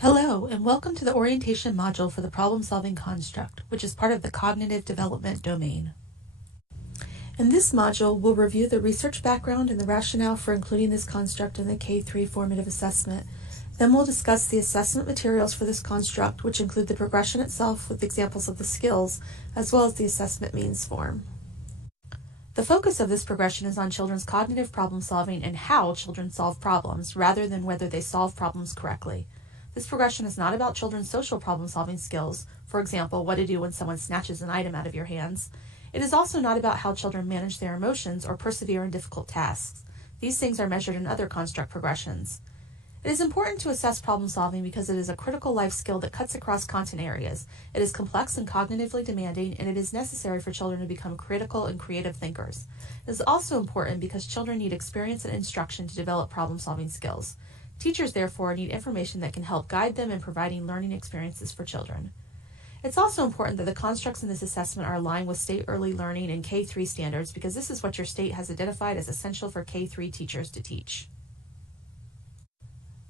Hello, and welcome to the orientation module for the problem-solving construct, which is part of the cognitive development domain. In this module, we'll review the research background and the rationale for including this construct in the K-3 formative assessment. Then we'll discuss the assessment materials for this construct, which include the progression itself with examples of the skills, as well as the assessment means form. The focus of this progression is on children's cognitive problem solving and how children solve problems, rather than whether they solve problems correctly. This progression is not about children's social problem-solving skills, for example, what to do when someone snatches an item out of your hands. It is also not about how children manage their emotions or persevere in difficult tasks. These things are measured in other construct progressions. It is important to assess problem-solving because it is a critical life skill that cuts across content areas. It is complex and cognitively demanding, and it is necessary for children to become critical and creative thinkers. It is also important because children need experience and instruction to develop problem-solving skills. Teachers, therefore, need information that can help guide them in providing learning experiences for children. It's also important that the constructs in this assessment are aligned with state early learning and K-3 standards because this is what your state has identified as essential for K-3 teachers to teach.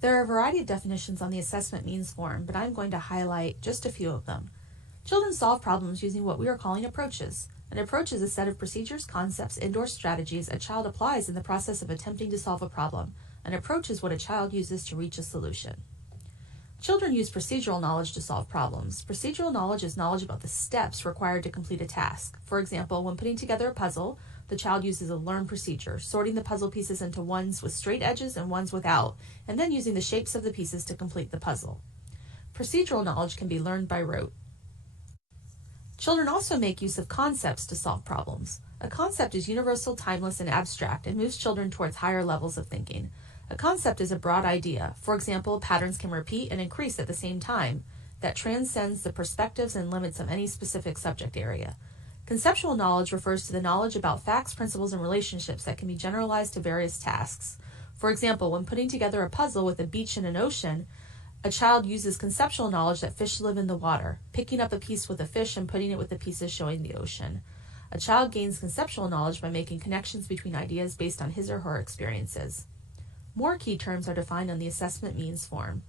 There are a variety of definitions on the assessment means form, but I'm going to highlight just a few of them. Children solve problems using what we are calling approaches. An approach is a set of procedures, concepts, and/or strategies a child applies in the process of attempting to solve a problem. An approach is what a child uses to reach a solution. Children use procedural knowledge to solve problems. Procedural knowledge is knowledge about the steps required to complete a task. For example, when putting together a puzzle, the child uses a learned procedure, sorting the puzzle pieces into ones with straight edges and ones without, and then using the shapes of the pieces to complete the puzzle. Procedural knowledge can be learned by rote. Children also make use of concepts to solve problems. A concept is universal, timeless, and abstract, and moves children towards higher levels of thinking. A concept is a broad idea. For example, patterns can repeat and increase at the same time that transcends the perspectives and limits of any specific subject area. Conceptual knowledge refers to the knowledge about facts, principles, and relationships that can be generalized to various tasks. For example, when putting together a puzzle with a beach and an ocean, a child uses conceptual knowledge that fish live in the water, picking up a piece with a fish and putting it with the pieces showing the ocean. A child gains conceptual knowledge by making connections between ideas based on his or her experiences. More key terms are defined on the assessment means form.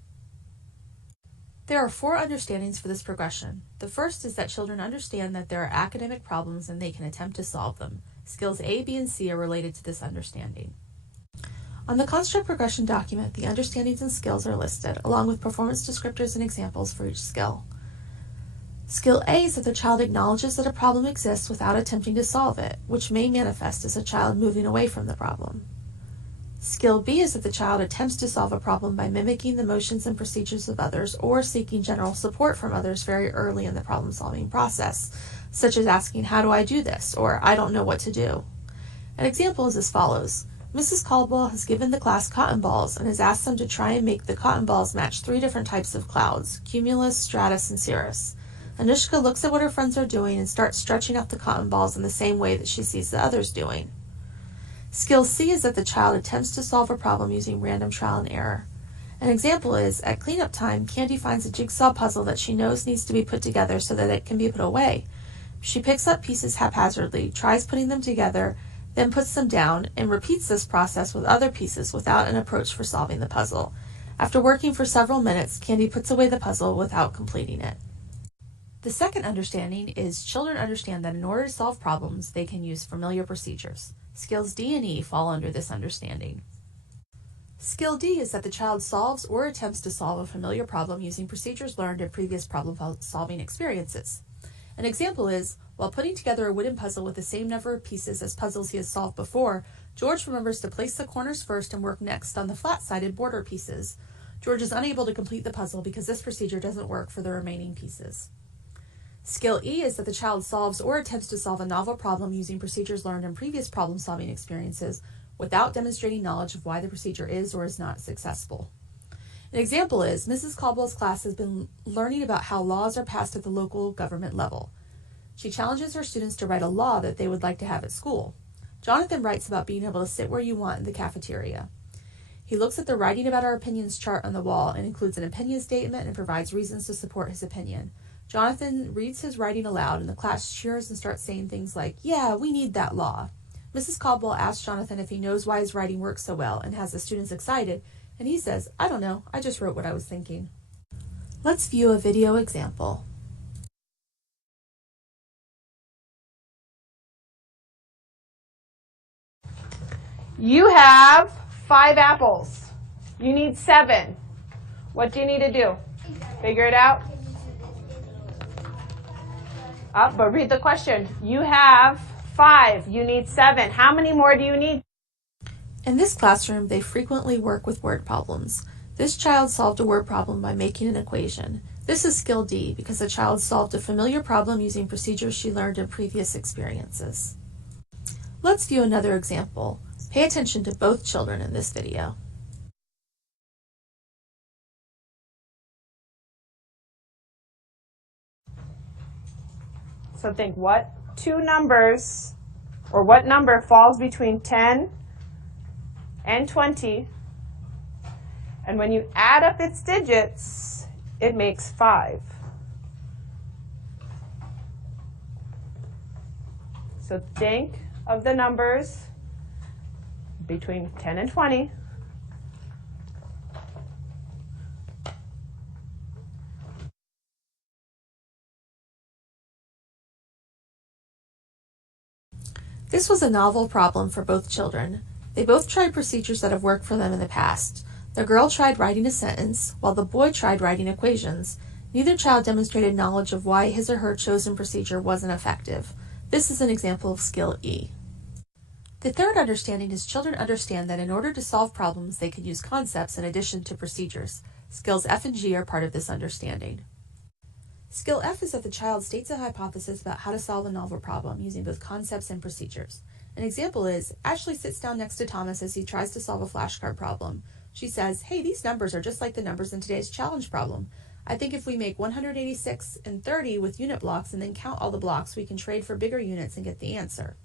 There are 4 understandings for this progression. The first is that children understand that there are academic problems and they can attempt to solve them. Skills A, B, and C are related to this understanding. On the construct progression document, the understandings and skills are listed, along with performance descriptors and examples for each skill. Skill A is that the child acknowledges that a problem exists without attempting to solve it, which may manifest as a child moving away from the problem. Skill B is that the child attempts to solve a problem by mimicking the motions and procedures of others or seeking general support from others very early in the problem-solving process, such as asking, "How do I do this?" or "I don't know what to do." An example is as follows. Mrs. Caldwell has given the class cotton balls and has asked them to try and make the cotton balls match 3 different types of clouds, cumulus, stratus, and cirrus. Anushka looks at what her friends are doing and starts stretching out the cotton balls in the same way that she sees the others doing. Skill C is that the child attempts to solve a problem using random trial and error. An example is, at cleanup time, Candy finds a jigsaw puzzle that she knows needs to be put together so that it can be put away. She picks up pieces haphazardly, tries putting them together, then puts them down, and repeats this process with other pieces without an approach for solving the puzzle. After working for several minutes, Candy puts away the puzzle without completing it. The second understanding is children understand that in order to solve problems, they can use familiar procedures. Skills D and E fall under this understanding. Skill D is that the child solves or attempts to solve a familiar problem using procedures learned in previous problem-solving experiences. An example is, while putting together a wooden puzzle with the same number of pieces as puzzles he has solved before, George remembers to place the corners first and work next on the flat-sided border pieces. George is unable to complete the puzzle because this procedure doesn't work for the remaining pieces. Skill E is that the child solves or attempts to solve a novel problem using procedures learned in previous problem-solving experiences without demonstrating knowledge of why the procedure is or is not successful. An example is, Mrs. Caldwell's class has been learning about how laws are passed at the local government level. She challenges her students to write a law that they would like to have at school. Jonathan writes about being able to sit where you want in the cafeteria. He looks at the writing about our opinions chart on the wall and includes an opinion statement and provides reasons to support his opinion. Jonathan reads his writing aloud, and the class cheers and starts saying things like, "Yeah, we need that law." Mrs. Caldwell asks Jonathan if he knows why his writing works so well and has the students excited, and he says, "I don't know, I just wrote what I was thinking." Let's view a video example. You have 5 apples. You need 7. What do you need to do? Figure it out? But read the question. You have 5. You need 7. How many more do you need? In this classroom, they frequently work with word problems. This child solved a word problem by making an equation. This is skill D because the child solved a familiar problem using procedures she learned in previous experiences. Let's view another example. Pay attention to both children in this video. So think what number falls between 10 and 20, and when you add up its digits, it makes 5. So think of the numbers between 10 and 20. This was a novel problem for both children. They both tried procedures that have worked for them in the past. The girl tried writing a sentence, while the boy tried writing equations. Neither child demonstrated knowledge of why his or her chosen procedure wasn't effective. This is an example of skill E. The third understanding is children understand that in order to solve problems, they can use concepts in addition to procedures. Skills F and G are part of this understanding. Skill F is that the child states a hypothesis about how to solve a novel problem using both concepts and procedures. An example is, Ashley sits down next to Thomas as he tries to solve a flashcard problem. She says, "Hey, these numbers are just like the numbers in today's challenge problem. I think if we make 186 and 30 with unit blocks and then count all the blocks, we can trade for bigger units and get the answer."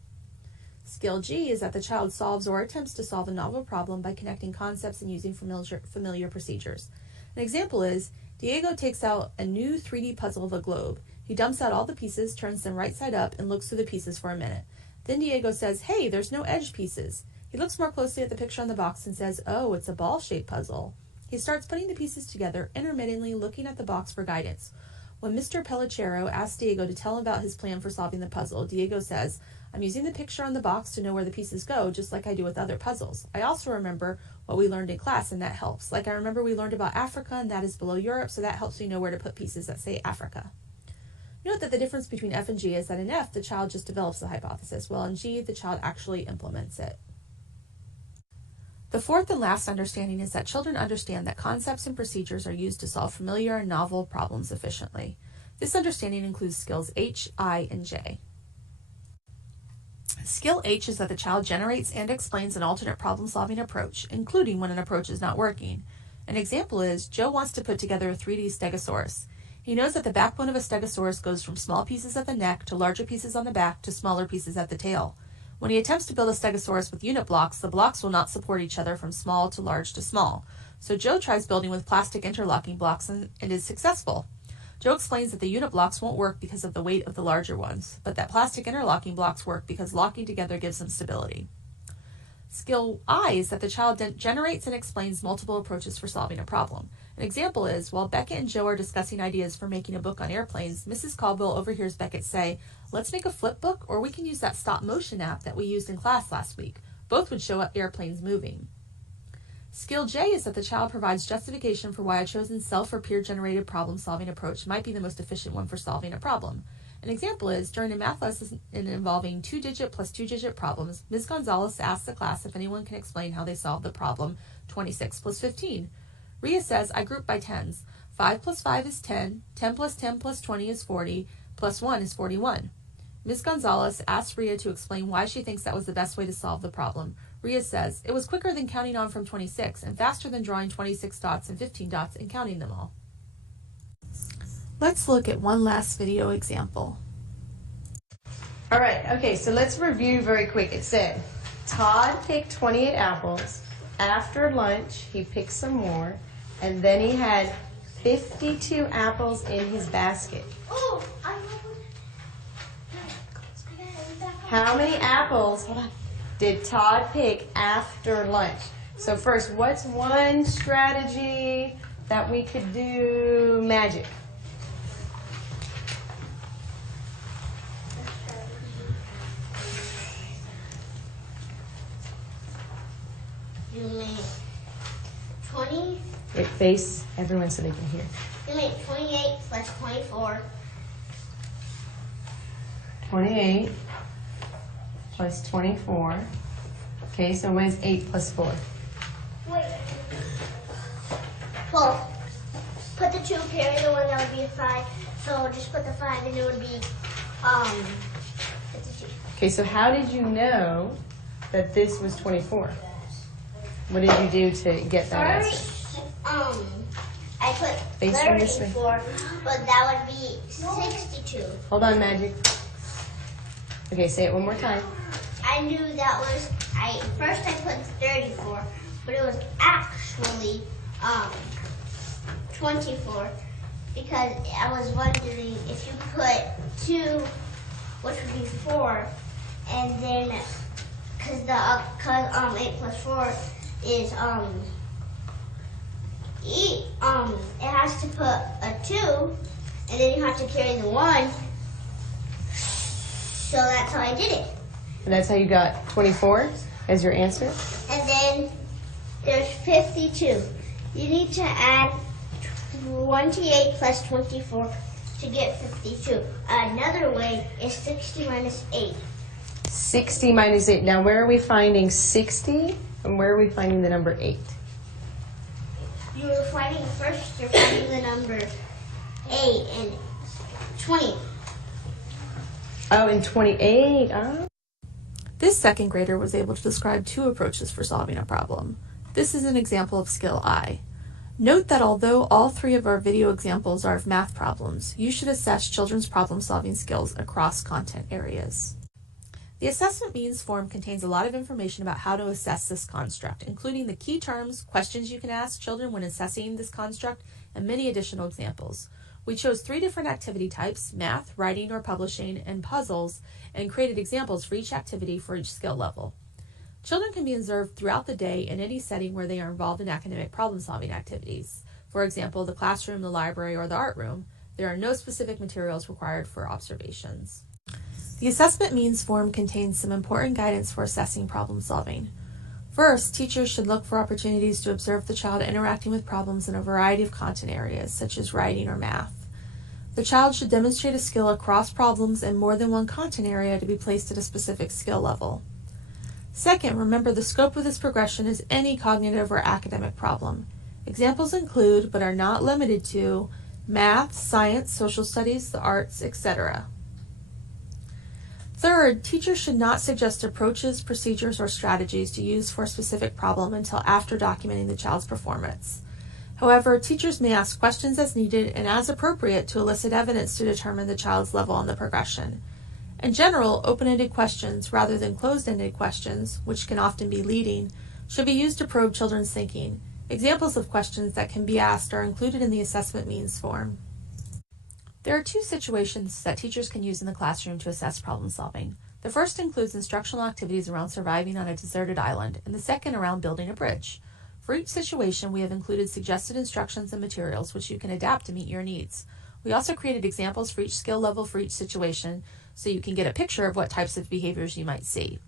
Skill G is that the child solves or attempts to solve a novel problem by connecting concepts and using familiar procedures. An example is, Diego takes out a new 3D puzzle of a globe. He dumps out all the pieces, turns them right side up, and looks through the pieces for a minute. Then Diego says, "Hey, there's no edge pieces." He looks more closely at the picture on the box and says, "Oh, it's a ball-shaped puzzle." He starts putting the pieces together, intermittently looking at the box for guidance. When Mr. Pellicero asks Diego to tell him about his plan for solving the puzzle, Diego says, "I'm using the picture on the box to know where the pieces go, just like I do with other puzzles. I also remember what we learned in class, and that helps. Like I remember we learned about Africa, and that is below Europe, so that helps me know where to put pieces that say Africa." Note that the difference between F and G is that in F, the child just develops the hypothesis, while in G, the child actually implements it. The fourth and last understanding is that children understand that concepts and procedures are used to solve familiar and novel problems efficiently. This understanding includes skills H, I, and J. Skill H is that the child generates and explains an alternate problem-solving approach, including when an approach is not working. An example is, Joe wants to put together a 3D stegosaurus. He knows that the backbone of a stegosaurus goes from small pieces at the neck to larger pieces on the back to smaller pieces at the tail. When he attempts to build a stegosaurus with unit blocks, the blocks will not support each other from small to large to small. So Joe tries building with plastic interlocking blocks and is successful. Joe explains that the unit blocks won't work because of the weight of the larger ones, but that plastic interlocking blocks work because locking together gives them stability. Skill I is that the child generates and explains multiple approaches for solving a problem. An example is, while Beckett and Joe are discussing ideas for making a book on airplanes, Mrs. Caldwell overhears Beckett say, "Let's make a flip book, or we can use that stop motion app that we used in class last week. Both would show airplanes moving." Skill J is that the child provides justification for why a chosen self or peer-generated problem-solving approach might be the most efficient one for solving a problem. An example is, during a math lesson involving 2-digit plus 2-digit problems, Ms. Gonzalez asks the class if anyone can explain how they solved the problem 26 plus 15. Ria says, "I group by tens. 5 plus 5 is 10, 10 plus 10 plus 20 is 40, plus 1 is 41. Ms. Gonzalez asks Ria to explain why she thinks that was the best way to solve the problem. Ria says, "It was quicker than counting on from 26 and faster than drawing 26 dots and 15 dots and counting them all." Let's look at one last video example. All right, okay, so let's review very quick. It said, Todd picked 28 apples. After lunch, he picked some more, and then he had 52 apples in his basket. Oh, I love it. How many apples did Todd pick after lunch? So first, what's one strategy that we could do magic. You make 20. Wait, face everyone so they can hear. You make 28 plus 24. 28 plus 24. Okay, so what is 8 plus 4? Wait. Well, put the 2 carry the 1, that would be a 5. So just put the 5 and it would be 52. Okay, so how did you know that this was 24? What did you do to get that answer? First, I put Face from this way. 34, but that would be 62. Hold on, Magic. Okay, say it one more time. I knew that was, first I put 34, but it was actually 24 because I was wondering if you put 2, which would be 4, and then because 8 plus 4 is it has to put a 2, and then you have to carry the 1. So that's how I did it. And that's how you got 24 as your answer? And then there's 52. You need to add 28 plus 24 to get 52. Another way is 60 minus 8. 60 minus 8. Now, where are we finding 60? And where are we finding the number 8? You're finding the number 8 and 20. Oh, and 28. Oh. This second grader was able to describe 2 approaches for solving a problem. This is an example of skill I. Note that although all 3 of our video examples are of math problems, you should assess children's problem-solving skills across content areas. The assessment means form contains a lot of information about how to assess this construct, including the key terms, questions you can ask children when assessing this construct, and many additional examples. We chose 3 different activity types, math, writing or publishing, and puzzles, and created examples for each activity for each skill level. Children can be observed throughout the day in any setting where they are involved in academic problem-solving activities. For example, the classroom, the library, or the art room. There are no specific materials required for observations. The assessment means form contains some important guidance for assessing problem solving. First, teachers should look for opportunities to observe the child interacting with problems in a variety of content areas, such as writing or math. The child should demonstrate a skill across problems in more than one content area to be placed at a specific skill level. Second, remember the scope of this progression is any cognitive or academic problem. Examples include, but are not limited to, math, science, social studies, the arts, etc. Third, teachers should not suggest approaches, procedures, or strategies to use for a specific problem until after documenting the child's performance. However, teachers may ask questions as needed and as appropriate to elicit evidence to determine the child's level on the progression. In general, open-ended questions rather than closed-ended questions, which can often be leading, should be used to probe children's thinking. Examples of questions that can be asked are included in the assessment means form. There are 2 situations that teachers can use in the classroom to assess problem solving. The first includes instructional activities around surviving on a deserted island, and the second around building a bridge. For each situation, we have included suggested instructions and materials which you can adapt to meet your needs. We also created examples for each skill level for each situation, so you can get a picture of what types of behaviors you might see.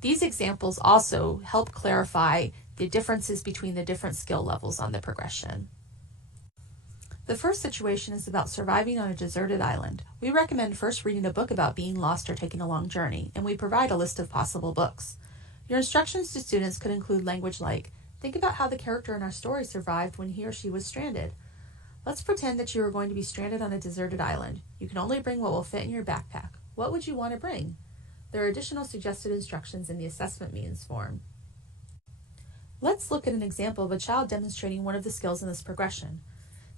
These examples also help clarify the differences between the different skill levels on the progression. The first situation is about surviving on a deserted island. We recommend first reading a book about being lost or taking a long journey, and we provide a list of possible books. Your instructions to students could include language like, think about how the character in our story survived when he or she was stranded. Let's pretend that you are going to be stranded on a deserted island. You can only bring what will fit in your backpack. What would you want to bring? There are additional suggested instructions in the assessment means form. Let's look at an example of a child demonstrating one of the skills in this progression.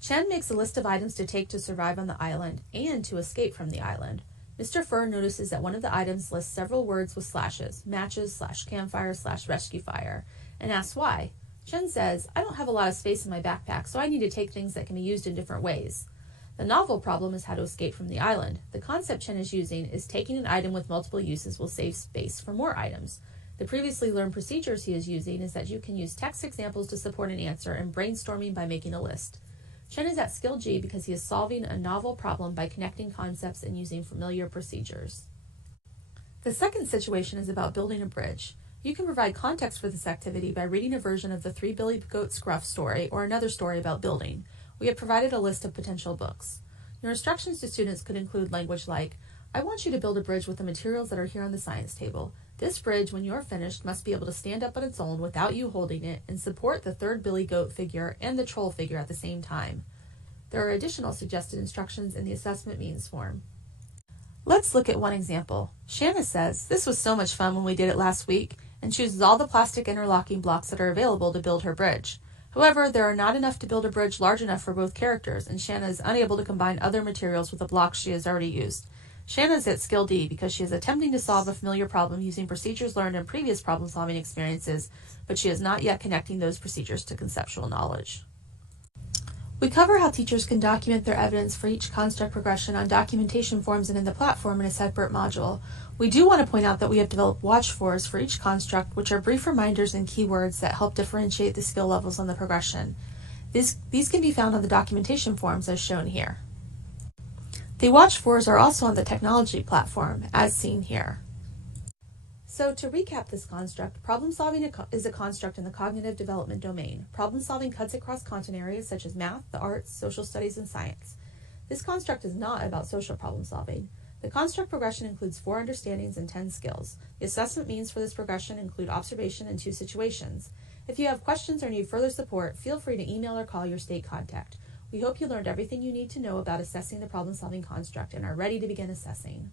Chen makes a list of items to take to survive on the island and to escape from the island. Mr. Fur notices that one of the items lists several words with slashes, matches, /campfire, /rescue fire, and asks why. Chen says, I don't have a lot of space in my backpack, so I need to take things that can be used in different ways. The novel problem is how to escape from the island. The concept Chen is using is taking an item with multiple uses will save space for more items. The previously learned procedures he is using is that you can use text examples to support an answer and brainstorming by making a list. Chen is at skill G because he is solving a novel problem by connecting concepts and using familiar procedures. The second situation is about building a bridge. You can provide context for this activity by reading a version of the Three Billy Goats Gruff story or another story about building. We have provided a list of potential books. Your instructions to students could include language like, I want you to build a bridge with the materials that are here on the science table. This bridge, when you're finished, must be able to stand up on its own without you holding it and support the third Billy Goat figure and the troll figure at the same time. There are additional suggested instructions in the assessment means form. Let's look at one example. Shanna says, this was so much fun when we did it last week, and chooses all the plastic interlocking blocks that are available to build her bridge. However, there are not enough to build a bridge large enough for both characters, and Shanna is unable to combine other materials with the blocks she has already used. Shanna is at skill D because she is attempting to solve a familiar problem using procedures learned in previous problem-solving experiences, but she is not yet connecting those procedures to conceptual knowledge. We cover how teachers can document their evidence for each construct progression on documentation forms and in the platform in a separate module. We do want to point out that we have developed watch fors for each construct, which are brief reminders and keywords that help differentiate the skill levels on the progression. These can be found on the documentation forms as shown here. The watch fors are also on the technology platform, as seen here. So to recap this construct, problem solving is a construct in the cognitive development domain. Problem solving cuts across content areas such as math, the arts, social studies, and science. This construct is not about social problem solving. The construct progression includes 4 understandings and 10 skills. The assessment means for this progression include observation and 2 situations. If you have questions or need further support, feel free to email or call your state contact. We hope you learned everything you need to know about assessing the problem-solving construct and are ready to begin assessing.